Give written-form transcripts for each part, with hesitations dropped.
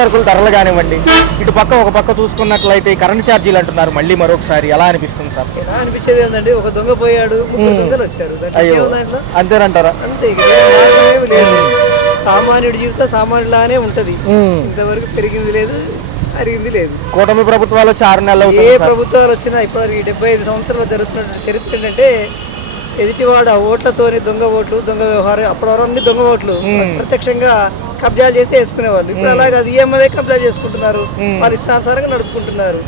సరుకుల ధరలు కానివ్వండి, ఇటు పక్క ఒక పక్క చూసుకున్నట్లయితే కరెంట్ ఛార్జీలు అంటున్నారు మళ్ళీ మరొకసారి, ఎలా అనిపిస్తుంది సార్? ఎలా అనిపించేది ఏంటంటే, ఒక దొంగ పోయాడు, ముగ్గురు దొంగలు వచ్చారు. అయ్యో, అంతేనంటారా? అంతే, మార్గమేమి లేదు. సామాన్యుడి జీవితం సామాన్యులానే ఉంటది. ఇంతవరకు పెరిగింది లేదు, అరిగింది లేదు. కూటమి ప్రభుత్వాలు 6 నెలలు ఏ ప్రభుత్వాలు వచ్చినా ఇప్పటికి 75 సంవత్సరాలు జరుగుతున్న చరిత్ర ఏంటంటే, ఎదుటివాడు ఆ ఓట్లతోని దొంగ ఓట్లు, దొంగ వ్యవహారం, అప్పటి అన్ని దొంగ ఓట్లు ప్రత్యక్షంగా కబ్జాలు చేసి వేసుకునేవాళ్ళు. ఇప్పుడు అలాగే అది ఈఎంఐ కబ్జా చేసుకుంటున్నారు, వాళ్ళు ఇష్టానుసారంగా నడుపుకుంటున్నారు.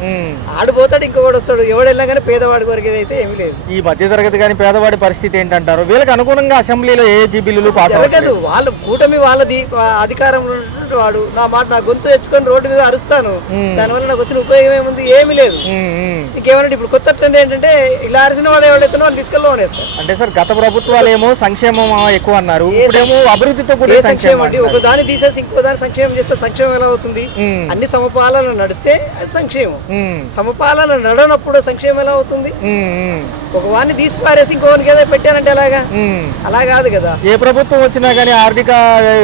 ఆడిపోతాడు, ఇంకొకటి వస్తాడు. ఎవడెళ్ళా కానీ పేదవాడి వరకు అయితే ఏమీ లేదు. ఈ మధ్య తరగతి కానీ పేదవాడి పరిస్థితి ఏంటంటారు? వీళ్ళకి అనుగుణంగా అసెంబ్లీలో ఏ బిల్లులు పాస్ జరగదు. వాళ్ళు కూటమి వాళ్ళది అధికారంలో ఉన్నటువంటి వాడు నా మాట నా గొంతు తెచ్చుకొని రోడ్డు మీద అరుస్తాను, దానివల్ల నాకు వచ్చిన ఉపయోగం ఏముంది? ఏమీ లేదు. ఇంకేమన్నా ఇప్పుడు కొత్త ట్రెండ్ ఏంటంటే, ఇలా అరిసిన వాడు ఎవడైతే వాళ్ళు తీసుకెళ్ళి అనేస్తారు. అంటే సార్, గత ప్రభుత్వాలు ఏమో సంక్షేమం ఎక్కువ అన్నారు, ఇప్పుడేమో అభివృద్ధితో కూడా సంక్షేమం అండి. ఒక దాన్ని తీసేసి ఇంకో దాన్ని సంక్షేమం చేస్తే సంక్షేమం ఎలా అవుతుంది? అన్ని సమపాలన నడిస్తే అది సంక్షేమం. సమపాలన నడనప్పుడు సంక్షేమం ఎలా అవుతుంది? ఒక వాడిని తీసి పారేసి ఇంకోనికి ఏదో పెట్టానంటే ఎలాగా? అలా కాదు కదా. ఏ ప్రభుత్వం వచ్చినా కానీ ఆర్థిక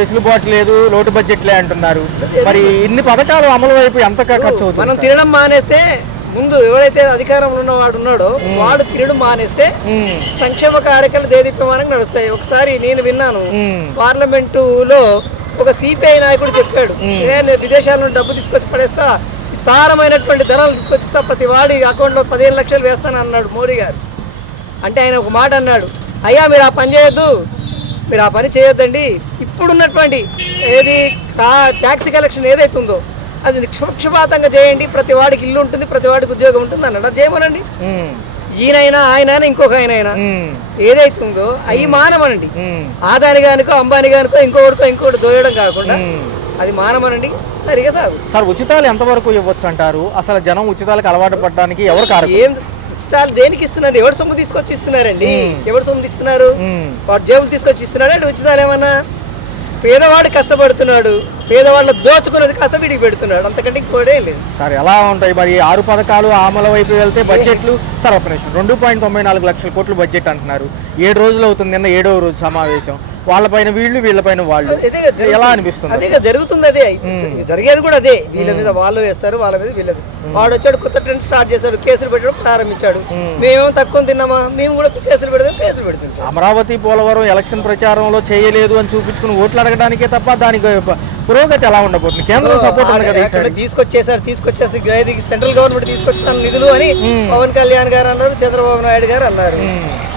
వెసులుబాటు లేదు, లోటు బడ్జెట్లే అంటున్నారు. మరి ఇన్ని పథకాలు అమలు వైపు ఎంత ఖర్చు అవుతుంది? మనం తినడం మానేస్తే, ముందు ఎవరైతే అధికారంలో ఉన్నవాడు ఉన్నాడో వాడు తినడం మానేస్తే సంక్షేమ కార్యక్రమాలు దేదీప్యమానంగా నడుస్తాయి. ఒకసారి నేను విన్నాను, పార్లమెంటులో ఒక సిపిఐ నాయకుడు చెప్పాడు, నేను విదేశాల నుండి డబ్బు తీసుకొచ్చి పడేస్తా, విస్తారమైనటువంటి ధరలు తీసుకొచ్చిస్తా, ప్రతి వాడి అకౌంట్లో 15 లక్షలు వేస్తాను అన్నాడు మోడీ గారు. అంటే ఆయన ఒక మాట అన్నాడు, అయ్యా మీరు ఆ పని చేయొద్దు, మీరు ఆ పని చేయొద్దండి, ఇప్పుడున్నటువంటి ఏది ట్యాక్స్ కలెక్షన్ ఏదైతుందో అది నిష్పక్షపాతంగా చేయండి, ప్రతి వాడికి ఇల్లు ఉంటుంది, ప్రతి వాడికి ఉద్యోగం ఉంటుంది అన్నాడు. అది చేయమనండి. ఈయనైనా ఆయన ఇంకొక ఆయన ఏదైతుందో అవి మానమనండి. ఆదాని గానికో అంబానీ గానికో ఇంకోటి దోయడం కాకుండా అది మానమనండి, సరిగా సాగు. సార్, ఉచితాలు ఎంతవరకు ఇవ్వచ్చు అంటారు? అసలు జనం ఉచితాలకు అలవాటు పడడానికి ఎవరు కారణం? ఏం ఉచితాలు దేనికి ఇస్తున్నారు? ఎవరు సొమ్ము తీసుకొచ్చి ఇస్తున్నారండి? ఎవరు సొమ్ము ఇస్తున్నారు? వాడు జేబులు తీసుకొచ్చి ఇస్తున్నాడు అంటే ఉచితాలు ఏమన్నా? పేదవాడు కష్టపడుతున్నాడు, పేదవాళ్ళ దోచుకున్నది కాస్త వీడికి పెడుతున్నాడు, అంతకంటే ఇంకోటే లేదు. సార్, ఎలా ఉంటాయి మరి 6 పథకాలు అమలు వైపు వెళ్తే బడ్జెట్లు? సార్ ఒక నిమిషం, 2.94 లక్షల కోట్లు బడ్జెట్ అంటున్నారు. 7 రోజులు అవుతుంది, నిన్న 7వ రోజు సమావేశం. వాళ్ళపైన వీళ్ళు, వీళ్ళపైన వాళ్ళు, ఎలా అనిపిస్తుంది? అదే జరుగుతుంది, అదే జరిగేది కూడా అదే. వీళ్ళ మీద వాళ్ళు వేస్తారు, వాళ్ళ మీద వీళ్ళది. వాడు వచ్చాడు, కొత్త ట్రెండ్ స్టార్ట్ చేశాడు, కేసులు పెట్టడం ప్రారంభించాడు. మేమేమో తక్కువ తిన్నామా, మేము కూడా కేసులు పెడుతుంటాం. అమరావతి పోలవరం ఎలక్షన్ ప్రచారంలో చేయలేదు అని చూపించుకుని ఓట్లు అడగడానికే తప్ప దానికి పురోగతి ఎలా ఉండబోతుంది? కేంద్రం సపోర్ట్ ఉంది కదా, తీసుకొచ్చేసి సెంట్రల్ గవర్నమెంట్ తీసుకొచ్చిన నిధులు అని పవన్ కళ్యాణ్ గారు అన్నారు, చంద్రబాబు నాయుడు గారు అన్నారు.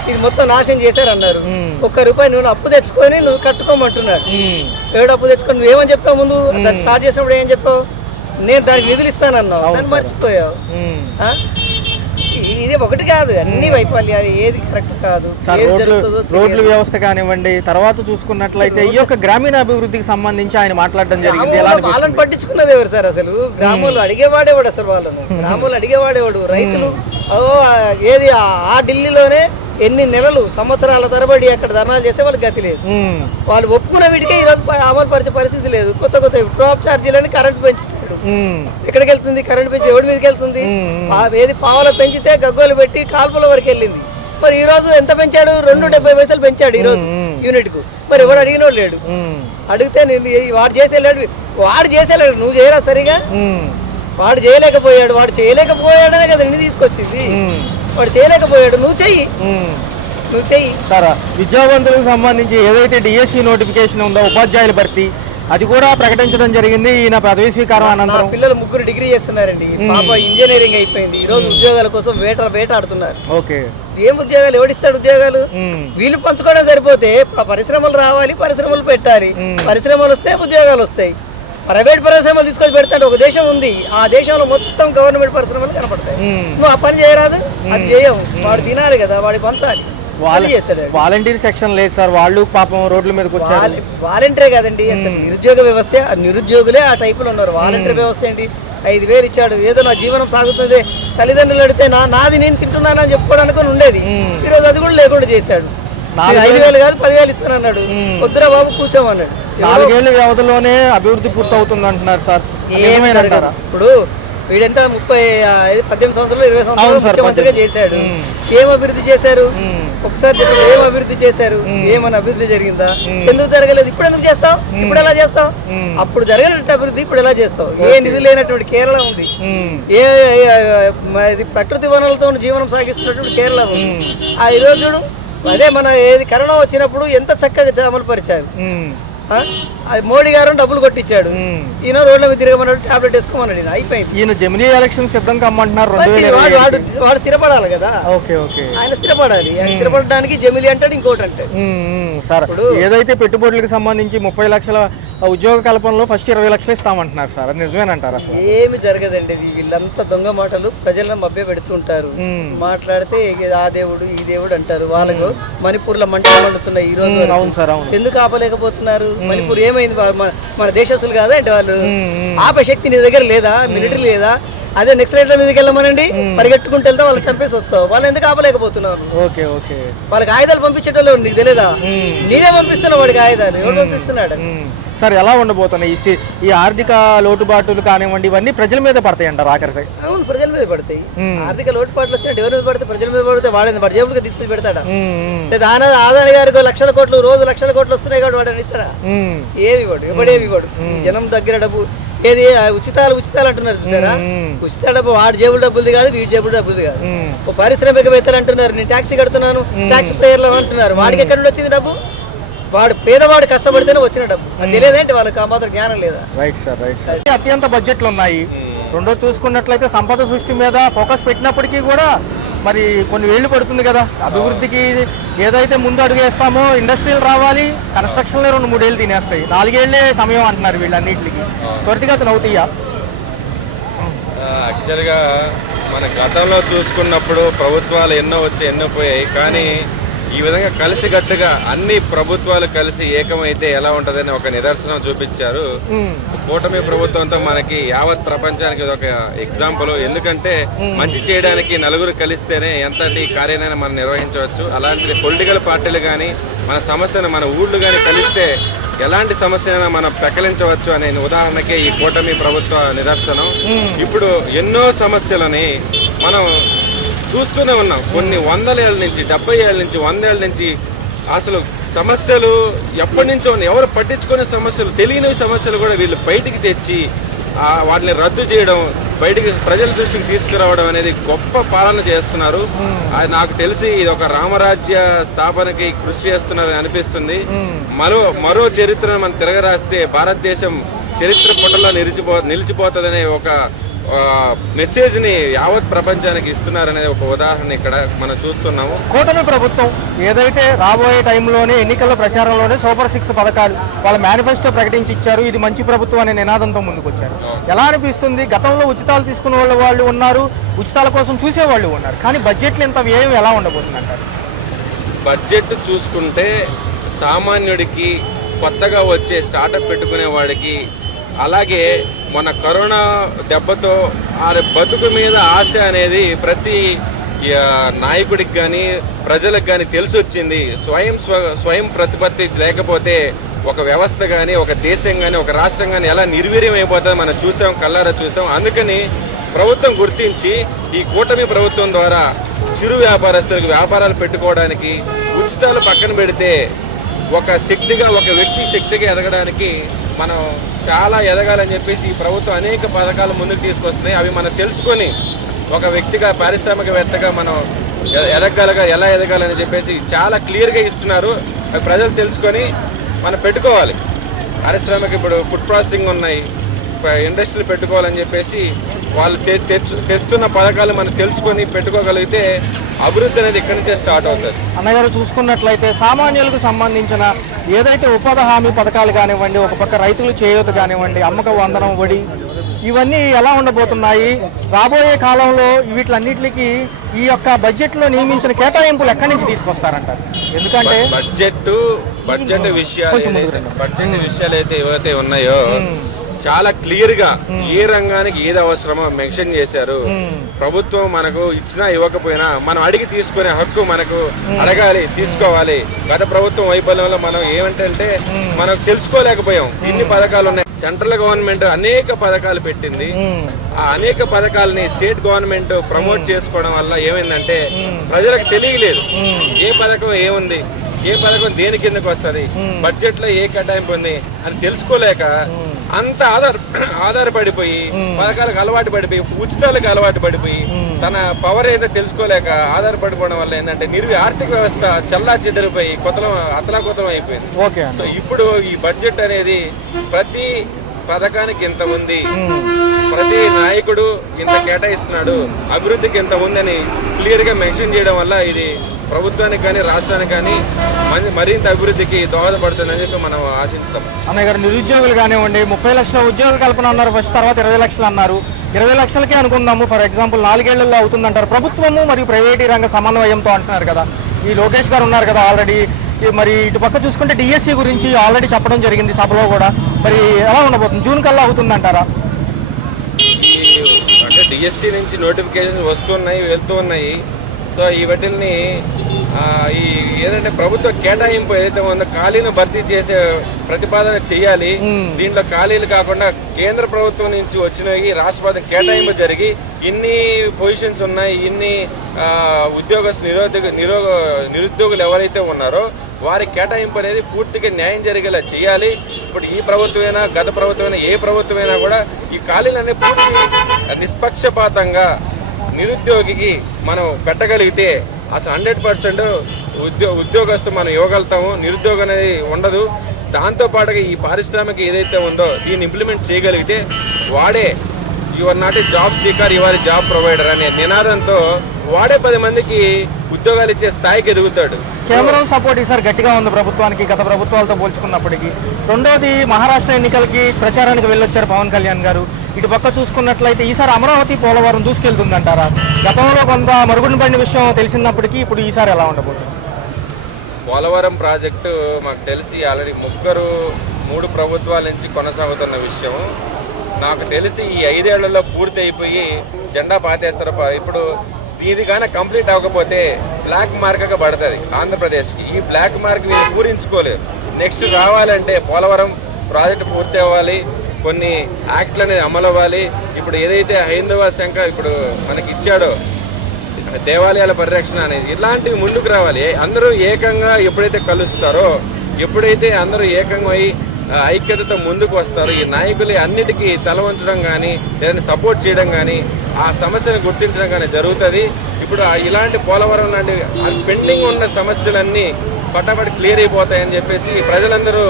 ఇది మొత్తం నాశనం చేశారు అన్నారు. ₹1 నువ్వు అప్పు తెచ్చుకొని నువ్వు కట్టుకోమంటున్నాడు. ఏడు అప్పు తెచ్చుకొని నువ్వేమని చెప్పావు? ముందు దాన్ని స్టార్ట్ చేసినప్పుడు ఏం చెప్పావు? నేను దానికి నిధులు ఇస్తానన్నావు, దాన్ని మర్చిపోయావు. ఇది ఒకటి కాదు, అన్ని వైఫల్యాలు, ఏది కరెక్ట్ కాదు. రోడ్ల వ్యవస్థ కానివ్వండి, తర్వాత చూసుకున్నట్లయితే ఈ యొక్క గ్రామీణ అభివృద్ధికి సంబంధించి ఆయన మాట్లాడడం జరిగింది. వాళ్ళని పట్టించుకున్నది ఎవరు సార్? అసలు గ్రామంలో అడిగేవాడేవాడు, అసలు వాళ్ళను గ్రామంలో అడిగేవాడేవాడు. రైతులు ఏది ఆ ఢిల్లీలోనే ఎన్ని నెలలు సంవత్సరాల తరబడి అక్కడ ధర్నాలు చేస్తే వాళ్ళకి గతి లేదు. వాళ్ళు ఒప్పుకున్న వీటికే ఈరోజు అమలు పరిచే పరిస్థితి లేదు. కొత్త డ్రాప్ ఛార్జీలని కరెంట్ పెంచిస్తాడు. ఎక్కడికి వెళ్తుంది కరెంట్ పెంచి? ఎవరి మీదకి వెళ్తుంది? ఏది పావులో పెంచితే గగ్గోలు పెట్టి కాల్పుల వరకు వెళ్ళింది. మరి ఈ రోజు ఎంత పెంచాడు? 2.70 పైసలు పెంచాడు ఈ రోజు యూనిట్ కు. మరి ఎవడు అడిగినోడు లేడు. అడిగితే వాడు చేసేలాడు, నువ్వు చేయరా సరిగా? వాడు చేయలేకపోయాడనే కదా నిన్ను తీసుకొచ్చింది. వాడు చేయలేకపోయాడు, నువ్వు చెయ్యి. సార్, విద్యావంతులకు సంబంధించి ఏదైతే డిఎస్సి నోటిఫికేషన్ ఉందో ఉపాధ్యాయుల భర్తీ, అది కూడా ప్రకటించడం జరిగింది ఈయన పదవీ స్వీకారం అనంతరం. పిల్లలు 3 డిగ్రీ చేస్తున్నారండి. పాప ఇంజనీరింగ్ అయిపోయింది. ఈ రోజు ఉద్యోగాల కోసం వేటాడుతున్నారు. ఓకే, ఏం ఉద్యోగాలు? ఎవడిస్తాడు ఉద్యోగాలు? వీళ్ళు పంచుకోవడం సరిపోతే పరిశ్రమలు రావాలి, పరిశ్రమలు పెట్టాలి. పరిశ్రమలు వస్తే ఉద్యోగాలు వస్తాయి. ప్రైవేట్ పరిశ్రమలు తీసుకొచ్చి పెడతాడు. ఒక దేశం ఉంది, ఆ దేశంలో మొత్తం గవర్నమెంట్ పరిశ్రమలు కనపడతాయి. నువ్వు ఆ పని చేయరాదు? అది చేయవు. వాడు తినాలి కదా, వాడికి పంచాలి. వాలంటీర్ సెక్షన్ లేదు సార్, వాళ్ళు పాపం రోడ్ల మీదకి వచ్చారు. వాలంటీరే కదండి, అసలు నిరుద్యోగ వ్యవస్థ, నిరుద్యోగులే ఆ టైపులో ఉన్నారు. వాలంటీర్ వ్యవస్థ ఏంటి? 5,000 ఇచ్చాడు, ఏదో నా జీవనం సాగుతుంది, తల్లిదండ్రులు అడిగితే నాది నేను తింటున్నానని చెప్పుకోవడానికి ఉండేది. ఈరోజు అది కూడా లేకుండా చేశాడు. 5,000 కాదు 10,000 ఇస్తానన్నాడు. వద్దురా బాబు కూర్చోమన్నాడు. 4 ఏళ్ల వ్యవధిలోనే అభివృద్ధి పూర్తవుతుంది అంటున్నారు సార్. ఇప్పుడు వీడంతా 18 సంవత్సరాలు 20 సంవత్సరాలు అవును సార్, ముఖ్యమంత్రిగా చేశాడు. ఏం అభివృద్ధి చేశారు ఒకసారి చెప్పండి. ఏం అభివృద్ధి చేశారు? ఏమన్నా అభివృద్ధి జరిగిందా? ఎందుకు జరగలేదు? ఇప్పుడు ఎందుకు చేస్తావు? ఇప్పుడు ఎలా చేస్తావు? అప్పుడు జరగనట్టు అభివృద్ధి ఇప్పుడు ఎలా చేస్తావు? ఏ నిధి లేనటువంటి కేరళ ఉంది, ఇది ప్రకృతి వనరులతో జీవనం సాగిస్తున్నటువంటి కేరళ ఉంది. ఆ ఈరోజు చూడు, అదే మన ఏది కరోనా వచ్చినప్పుడు ఎంత చక్కగా అమలు పరిచారు. మోడీ గారు డబ్బులు కొట్టించాడు, ఈయన రోడ్ల మీద తిరగమన్నాడు, టాబ్లెట్ వేసుకోమన్నాడు, అయిపోయింది. ఈయన జమినీ ఎలక్షన్ సిద్ధం కమ్మంటున్నారు. వాడు స్థిరపడాలి కదా. ఓకే ఓకే, ఆయన స్థిరపడాలి. ఆయన స్థిరపడడానికి జమిలీ అంటాడు, ఇంకోటి అంటే సార్ ఏదైతే పెట్టుబడులకు సంబంధించి 30 లక్షల ఉద్యోగ కల్పనలో ఫస్ట్ 20 లక్షలు ఇస్తామంటున్నారు సార్, అది నిజమేనంటారు? అసలు ఏమి జరగదండి. వీళ్ళంతా దొంగ మాటలు ప్రజలను మభ్య పెడుతుంటారు. మాట్లాడితే ఆ దేవుడు ఈ దేవుడు అంటారు. వాళ్ళకు మణిపూర్ లో మంటలు మండుతున్నాయి ఈ రోజు. అవును సార్, అవును. ఎందుకు ఆపలేకపోతున్నారు? మణిపూర్ ఏమైంది? మన దేశస్తులు కాదా అంటే వాళ్ళు? ఆపే శక్తి నీ దగ్గర లేదా? మిలిటరీ లేదా? అదే నెక్స్ట్ లైట్ల మీదకి వెళ్ళమనండి, పరిగెట్టుకుంటూ వెళ్తే వాళ్ళకి చంపేసి వస్తావు. వాళ్ళు ఎందుకు ఆపలేకపోతున్నారు? ఓకే ఓకే, వాళ్ళకి ఆయుధాలు పంపించేటోళ్ళు నీకు తెలియదా? నేనే పంపిస్తున్నావు వాడికి ఆయుధాలు. ఎవరు పంపిస్తున్నాడు? సార్ ఎలా ఉండబోతున్నాయి ఈ ఆర్థిక లోటుబాటులు కానివ్వండి, ఇవన్నీ ప్రజల మీద పడతాయి అంటారు ఆఖరికి? అవును, ప్రజల మీద పడతాయి. ఆర్థిక లోటుపాట్లు వచ్చినట్టు ఎవరి మీద పడితే? ప్రజల మీద పడితే. వాడి జేబులకు తీసుకెళ్ళి పెడతాడా? లేదా ఆదాని గారికి లక్షల కోట్లు, రోజు లక్షల కోట్లు వస్తున్నాయి కాబట్టి వాడు ఇస్తాడా? ఏమి ఇవ్వడు, ఎవడేమి ఇవ్వడు. ఈ జనం దగ్గర డబ్బు ఏది ఉచితాలు అంటున్నారు చూసారా? ఉచిత డబ్బు వాడి జేబులు డబ్బులు కాదు, వీడి జేబులు డబ్బులు కాదు. ఓ పారిశ్రామికవేత్తలు అంటున్నారు నేను ట్యాక్సీ కడుతున్నాను, ట్యాక్సీ ప్లేయర్లు అంటున్నారు. వాడికి ఎక్కడి నుండి వచ్చింది డబ్బు? వాడు పేదవాడు కష్టపడితేనే వచ్చిన డబ్బు. అది తెలియదంటే వాళ్ళకి ఆ మాత్రం జ్ఞానం లేదా? Right sir, right sir. అత్యంత బడ్జెట్లు ఉన్నాయి. రెండో చూసుకున్నట్లయితే సంపద సృష్టి మీద ఫోకస్ పెట్టినప్పటికీ కూడా మరి కొన్ని వేళ్ళు పడుతుంది కదా అభివృద్ధికి. ఏదైతే ముందు అడుగు వేస్తామో ఇండస్ట్రీలు రావాలి, కన్స్ట్రక్షన్లో 2-3 ఏళ్ళు తినేస్తాయి, 4 ఏళ్లే సమయం అంటున్నారు వీళ్ళన్నింటికి. త్వరితగతిన అవుతాయా? యాక్చువల్గా మన గతంలో చూసుకున్నప్పుడు ప్రభుత్వాలు ఎన్నో వచ్చి ఎన్నో పోయాయి, కానీ ఈ విధంగా కలిసికట్టుగా అన్ని ప్రభుత్వాలు కలిసి ఏకమైతే ఎలా ఉంటదని ఒక నిదర్శనం చూపించారు. కూటమి ప్రభుత్వంతో మనకి యావత్ ప్రపంచానికి ఇది ఒక ఎగ్జాంపుల్. ఎందుకంటే మంచి చేయడానికి నలుగురు కలిస్తేనే ఎంతటి కార్యాలైనా మనం నిర్వహించవచ్చు. అలాంటిది పొలిటికల్ పార్టీలు కానీ మన సమస్యను మన ఊళ్ళు కానీ కలిస్తే ఎలాంటి సమస్యనైనా మనం పెకలించవచ్చు అనే ఉదాహరణకే ఈ కూటమి ప్రభుత్వ నిదర్శనం. ఇప్పుడు ఎన్నో సమస్యలని మనం చూస్తూనే ఉన్నాం. కొన్ని 100 ఏళ్ళ నుంచి, 70 ఏళ్ళ నుంచి, 100 ఏళ్ళ నుంచి అసలు సమస్యలు ఎప్పటి నుంచో ఉన్నాయి. ఎవరు పట్టించుకునే సమస్యలు, తెలియని సమస్యలు కూడా వీళ్ళు బయటికి తెచ్చి వాటిని రద్దు చేయడం, బయటికి ప్రజల దృష్టికి తీసుకురావడం అనేది గొప్ప పాలన చేస్తున్నారు. అది నాకు తెలిసి ఇది ఒక రామరాజ్య స్థాపనకి కృషి చేస్తున్నారని అనిపిస్తుంది. మరో చరిత్రను మనం తిరగరాస్తే భారతదేశం చరిత్ర పుటల్లో నిలిచిపోతుందనే ఒక మెసేజ్ ని యావత్ ప్రపంచానికి ఇస్తున్నారనేది ఒక ఉదాహరణ ఇక్కడ మనం చూస్తున్నాము. కూటమి ప్రభుత్వం ఏదైతే రాబోయే టైంలోనే ఎన్నికల ప్రచారంలోనే సూపర్ 6 పథకాలు వాళ్ళ మేనిఫెస్టో ప్రకటించి ఇచ్చారు. ఇది మంచి ప్రభుత్వం అనే నినాదంతో ముందుకు వచ్చారు. ఎలా అనిపిస్తుంది? గతంలో ఉచితాలు తీసుకునే వాళ్ళు ఉన్నారు, ఉచితాల కోసం చూసేవాళ్ళు ఉన్నారు, కానీ బడ్జెట్లు ఇంత వ్యయం ఎలా ఉండబోతుంది అంటారు? బడ్జెట్ చూసుకుంటే సామాన్యుడికి, కొత్తగా వచ్చే స్టార్టప్ పెట్టుకునే వాడికి, అలాగే మన కరోనా దెబ్బతో ఆ బతుకు మీద ఆశ అనేది ప్రతి నాయకుడికి కానీ ప్రజలకు కానీ తెలిసి వచ్చింది. స్వయం ప్రతిపత్తి లేకపోతే ఒక వ్యవస్థ కానీ, ఒక దేశం కానీ, ఒక రాష్ట్రం కానీ ఎలా నిర్వీర్యం అయిపోతుందో మనం చూసాం, కళ్ళారా చూసాం. అందుకని ప్రభుత్వం గుర్తించి ఈ కూటమి ప్రభుత్వం ద్వారా చిరు వ్యాపారస్తులకు వ్యాపారాలు పెట్టుకోవడానికి, ఉచితాలు పక్కన పెడితే ఒక శక్తిగా, ఒక వ్యక్తి శక్తిగా ఎదగడానికి మనం చాలా ఎదగాలని చెప్పేసి ఈ ప్రభుత్వం అనేక పథకాలు ముందుకు తీసుకొస్తున్నాయి. అవి మనం తెలుసుకొని ఒక వ్యక్తిగా, పారిశ్రామికవేత్తగా మనం ఎలా ఎదగాలని చెప్పేసి చాలా క్లియర్గా ఇస్తున్నారు. అవి ప్రజలు తెలుసుకొని మనం పెట్టుకోవాలి. పారిశ్రామిక ఇప్పుడు ఫుడ్ ప్రాసెసింగ్ ఉన్నాయి, ఇండస్ట్రీలు పెట్టుకోవాలని చెప్పేసి వాళ్ళు తెస్తున్న పథకాలు మనం తెలుసుకొని పెట్టుకోగలిగితే అభివృద్ధి అనేది ఇక్కడి నుంచే స్టార్ట్ అవుతుంది. అన్నగారు చూసుకున్నట్లయితే సామాన్యులకు సంబంధించిన ఏదైతే ఉపాధి హామీ పథకాలు కానివ్వండి, ఒక పక్క రైతులు చేయూత కానివ్వండి, అమ్మక వందనం, వడి, ఇవన్నీ ఎలా ఉండబోతున్నాయి? రాబోయే కాలంలో వీటిలన్నిటికీ ఈ యొక్క బడ్జెట్లో నియమించిన కేటాయింపులు ఎక్కడి నుంచి తీసుకొస్తారంటారు? ఎందుకంటే బడ్జెట్ విషయాలు అయితే ఏవైతే ఉన్నాయో చాలా క్లియర్ గా ఏ రంగానికి ఏది అవసరమో మెన్షన్ చేశారు. ప్రభుత్వం మనకు ఇచ్చినా ఇవ్వకపోయినా మనం అడిగి తీసుకునే హక్కు మనకు అడగాలి, తీసుకోవాలి. గత ప్రభుత్వం వైఫల్యంలో మనం ఏమంటే మనం తెలుసుకోలేకపోయాం. ఇన్ని పథకాలు ఉన్నాయి. సెంట్రల్ గవర్నమెంట్ అనేక పథకాలు పెట్టింది. ఆ అనేక పథకాలని స్టేట్ గవర్నమెంట్ ప్రమోట్ చేసుకోవడం వల్ల ఏమైందంటే ప్రజలకు తెలియలేదు ఏ పథకం ఏముంది, ఏ పథకం దేని కిందకు వస్తుంది, బడ్జెట్ లో ఏ కేటాయింపు ఉంది అని తెలుసుకోలేక అంత ఆధారపడిపోయి పథకాలకు అలవాటు పడిపోయి ఉచితాలకు అలవాటు పడిపోయి తన పవర్ ఏదో తెలుసుకోలేక ఆధారపడిపోవడం వల్ల ఏంటంటే ఆర్థిక వ్యవస్థ చల్లా చెదిరిపోయి అతలాకుతలం అయిపోయింది. సో ఇప్పుడు ఈ బడ్జెట్ అనేది ప్రతి పథకానికి ఇంత ఉంది, ప్రతి నాయకుడు ఇంత కేటాయిస్తున్నాడు, అభివృద్ధికి ఇంత ఉందని క్లియర్ గా మెన్షన్ చేయడం వల్ల ఇది ప్రభుత్వానికి కానీ రాష్ట్రానికి కానీ మరింత అభివృద్ధికి దోహదపడుతుందని చెప్పి మనం ఆశిస్తాం. అన్నయ్య గారు, నిరుద్యోగులు కానివ్వండి 30 లక్షల ఉద్యోగ కల్పన అన్నారు ఫస్ట్, తర్వాత 20 లక్షలు అన్నారు. 20 లక్షలకే అనుకుందాము ఫర్ ఎగ్జాంపుల్ 4 ఏళ్లలో అవుతుందంటారు. ప్రభుత్వము మరియు ప్రైవేటీ రంగ సమన్వయంతో అంటున్నారు కదా. ఈ లోకేష్ గారు ఉన్నారు కదా ఆల్రెడీ. మరి ఇటు పక్క చూసుకుంటే డిఎస్సి గురించి ఆల్రెడీ చెప్పడం జరిగింది సభలో కూడా. మరి ఎలా ఉండబోతుంది? జూన్ కల్లా అవుతుందంటారా? అంటే డిఎస్సి నుంచి నోటిఫికేషన్ వస్తున్నాయి, వెళ్తూ ఉన్నాయి. సో ఈ వాటిల్ని ఈ ఏదంటే ప్రభుత్వ కేటాయింపు ఏదైతే ఉందో ఖాళీని భర్తీ చేసే ప్రతిపాదన చేయాలి. దీంట్లో ఖాళీలు కాకుండా కేంద్ర ప్రభుత్వం నుంచి వచ్చినవి రాష్ట్ర ప్రభుత్వం కేటాయింపు జరిగి ఇన్ని పొజిషన్స్ ఉన్నాయి, ఇన్ని నిరుద్యోగులు ఎవరైతే ఉన్నారో వారి కేటాయింపు అనేది పూర్తిగా న్యాయం జరిగేలా చేయాలి. ఇప్పుడు ఈ ప్రభుత్వమైనా గత ప్రభుత్వమైనా ఏ ప్రభుత్వమైనా కూడా ఈ ఖాళీలన్నీ పూర్తి నిష్పక్షపాతంగా నిరుద్యోగికి మనం పెట్టగలిగితే అసలు 100% ఉద్యోగస్తు మనం ఇవ్వగలుగుతాము. నిరుద్యోగం అనేది ఉండదు. దాంతోపాటుగా ఈ పారిశ్రామిక ఏదైతే ఉందో దీన్ని ఇంప్లిమెంట్ చేయగలిగితే వాడే your not a job seeker, your job provider అనే నినాదంతో వాడే 10 మందికి ఉద్యోగాలు ఇచ్చే స్థాయికి ఎదుగుతాడు. కేంద్రం సపోర్ట్ ఈసారి గట్టిగా ఉంది ప్రభుత్వానికి గత ప్రభుత్వాలతో పోల్చుకున్నప్పటికీ. రెండోది, మహారాష్ట్ర ఎన్నికలకి ప్రచారానికి వెళ్ళొచ్చారు పవన్ కళ్యాణ్ గారు. ఇటు పక్క చూసుకున్నట్లయితే ఈసారి అమరావతి పోలవరం దూసుకెళ్తుందంటారా? గతంలో కొంత మరుగున పడిన విషయం తెలిసినప్పటికీ ఇప్పుడు ఈసారి ఎలా ఉండబోతుంది? పోలవరం ప్రాజెక్టు మాకు తెలిసి ఆల్రెడీ 3 ప్రభుత్వాల నుంచి కొనసాగుతున్న విషయం. నాకు తెలిసి ఈ 5 ఏళ్లలో పూర్తి అయిపోయి జెండా పాతేస్తారు. ఇప్పుడు ఇది కానీ కంప్లీట్ అవ్వకపోతే బ్లాక్ మార్క్గా పడుతుంది ఆంధ్రప్రదేశ్కి. ఈ బ్లాక్ మార్క్ వీళ్ళు పూరించుకోలేరు. నెక్స్ట్ రావాలంటే పోలవరం ప్రాజెక్టు పూర్తి అవ్వాలి, కొన్ని యాక్ట్లు అనేది అమలు అవ్వాలి. ఇప్పుడు ఏదైతే హైందవ శంఖ ఇప్పుడు మనకి ఇచ్చాడో దేవాలయాల పరిరక్షణ అనేది ఇలాంటివి ముందుకు రావాలి. అందరూ ఏకంగా ఎప్పుడైతే కలుస్తారో, ఎప్పుడైతే అందరూ ఏకంగా అయి ఐక్యతతో ముందుకు వస్తారు, ఈ నాయకులు అన్నిటికీ తల వంచడం కానీ లేదంటే సపోర్ట్ చేయడం కానీ ఆ సమస్యను గుర్తించడం కానీ జరుగుతుంది. ఇప్పుడు ఇలాంటి పోలవరం లాంటి పెండింగ్ ఉన్న సమస్యలన్నీ పటాపటి క్లియర్ అయిపోతాయని చెప్పేసి ప్రజలందరూ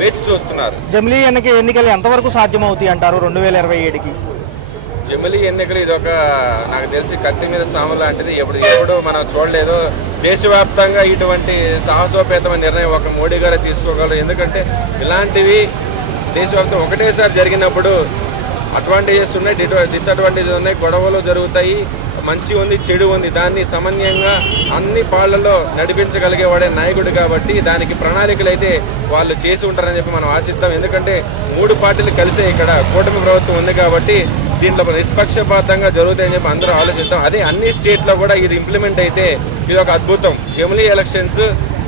వేచి చూస్తున్నారు. జమిలీ ఎన్నికలు ఎంతవరకు సాధ్యమవుతాయి అంటారు 2027కి? జమిలీ ఎన్నికలు ఇదొక నాకు తెలిసి కత్తి మీద సాము లాంటిది. ఎప్పుడు మనం చూడలేదు. దేశవ్యాప్తంగా ఇటువంటి సాహసోపేతమైన నిర్ణయం ఒక మోడీ గారే తీసుకోగలరు. ఎందుకంటే ఇలాంటివి దేశవ్యాప్తం ఒకటేసారి జరిగినప్పుడు అడ్వాంటేజెస్ ఉన్నాయి, డిసడ్వాంటేజెస్ ఉన్నాయి, గొడవలు జరుగుతాయి, మంచి ఉంది, చెడు ఉంది. దాన్ని సమన్వయంగా అన్ని పాళ్లలో నడిపించగలిగేవాడే నాయకుడు కాబట్టి దానికి ప్రణాళికలు అయితే వాళ్ళు చేసి ఉంటారని చెప్పి మనం ఆశిద్దాం. ఎందుకంటే 3 పార్టీలు కలిసే ఇక్కడ కూటమి ప్రభుత్వం ఉంది కాబట్టి దీంట్లో నిష్పక్షపాతంగా జరుగుతాయని చెప్పి అందరూ ఆలోచిద్దాం. అదే అన్ని స్టేట్లో కూడా ఇది ఇంప్లిమెంట్ అయితే ఇది ఒక అద్భుతం. జమిలీ ఎలక్షన్స్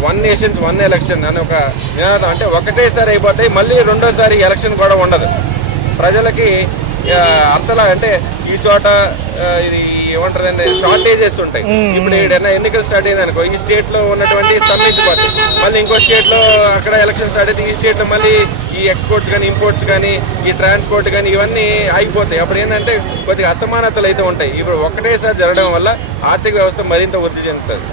1 నేషన్స్ 1 ఎలక్షన్ అని ఒక నినాదం. అంటే ఒకటేసారి అయిపోతాయి, మళ్ళీ రెండోసారి ఎలక్షన్ కూడా ఉండదు. ప్రజలకి అంతలా అంటే ఈ చోట ఇది ఏమంటారంటే షార్టేజెస్ ఉంటాయి. ఇప్పుడు ఏదైనా ఎన్నికలు స్టార్ట్ అయింది అనుకో, ఈ స్టేట్ లో ఉన్నటువంటి సమ్మిట్ పార్టీ మళ్ళీ ఇంకో స్టేట్ లో అక్కడ ఎలక్షన్ స్టార్ట్ అయితే ఈ స్టేట్ లో మళ్ళీ ఈ ఎక్స్పోర్ట్స్ కానీ ఇంపోర్ట్స్ కానీ ఈ ట్రాన్స్పోర్ట్ కానీ ఇవన్నీ ఆగిపోతాయి. అప్పుడు ఏంటంటే కొద్దిగా అసమానతలు అయితే ఉంటాయి. ఇప్పుడు ఒకటేసారి జరగడం వల్ల ఆర్థిక వ్యవస్థ మరింత వృద్ధి చెందుతుంది.